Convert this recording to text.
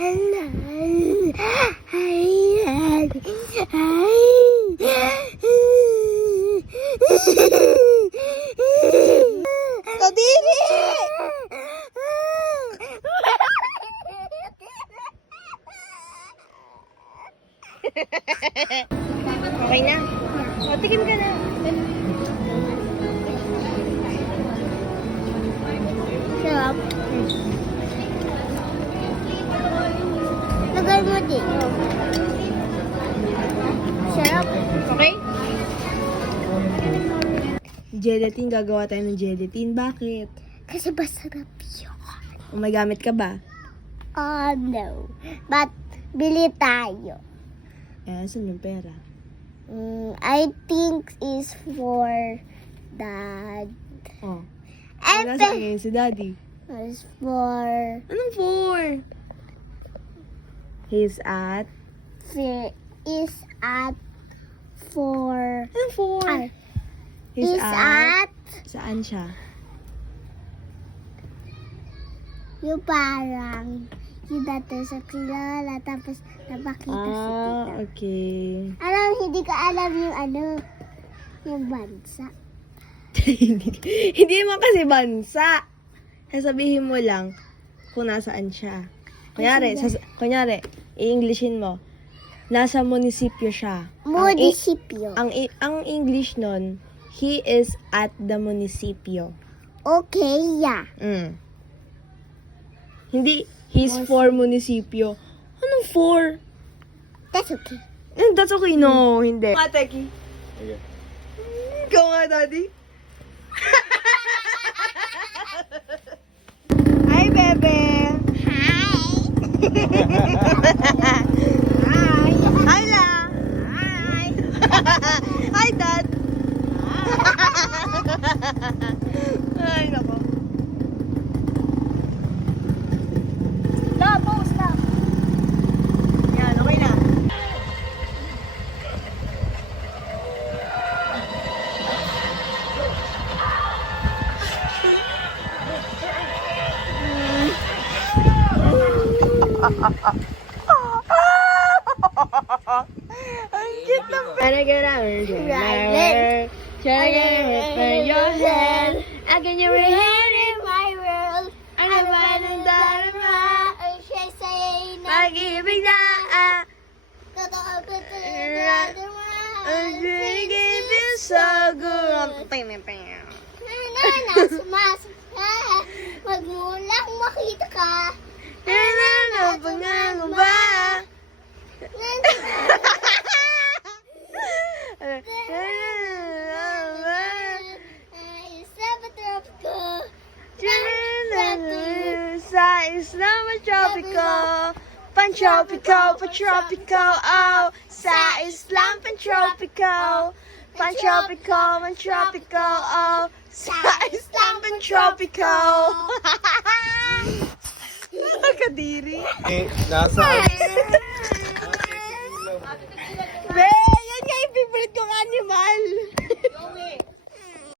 Kadiri! Okay na? O, tikim ka na. Sarap. Lagay mo dito. Sarap. Okay? Gelatin, gagawa tayo ng gelatin. Bakit? Kasi masarap yun. O, may gamit ka ba? No. But, bili tayo. Saan yung pera? I think is for Dad. Oh. And Nasaan ngayon si Daddy? is for Anong for? He's at... is at for Anong for? He's is at Saan siya? yung parang yung dati sa kilala tapos napakita sa kita. Okay. Alam, hindi ka alam yung yung bansa. Hindi mo kasi bansa. Sasabihin mo lang kung nasaan siya. Kunyari, i-Englishin mo. Nasa munisipyo siya. Munisipyo. Ang English nun, he is at the munisipyo. Okay, yeah. Hindi, he's for munisipyo. Anong for? That's okay. That's okay, no, hindi. Nga, Teki. Okay. Ikaw nga, Daddy. Hi, Bebe. Hi. Hi, La. Hi. Hi, Dad. Ay, nako. Stop, oh, stop. Yan, okay na. Ang cute naman. Try to your head. I can your head in My world. Ano ba nang darama? Ay, siya say na. Pag-ibig na Totoo ko I'm gonna give you so good. Wag mo lang makita ka. Pangangamba. Ay, sa patrap ko. Sa Islam Tropical. Pan-tropical, oh. Sa Islam Pan-tropical, oh. Sa Islam Pan-tropical. Kadiri. Nasa... Be, yan nga yung favorite kong animal.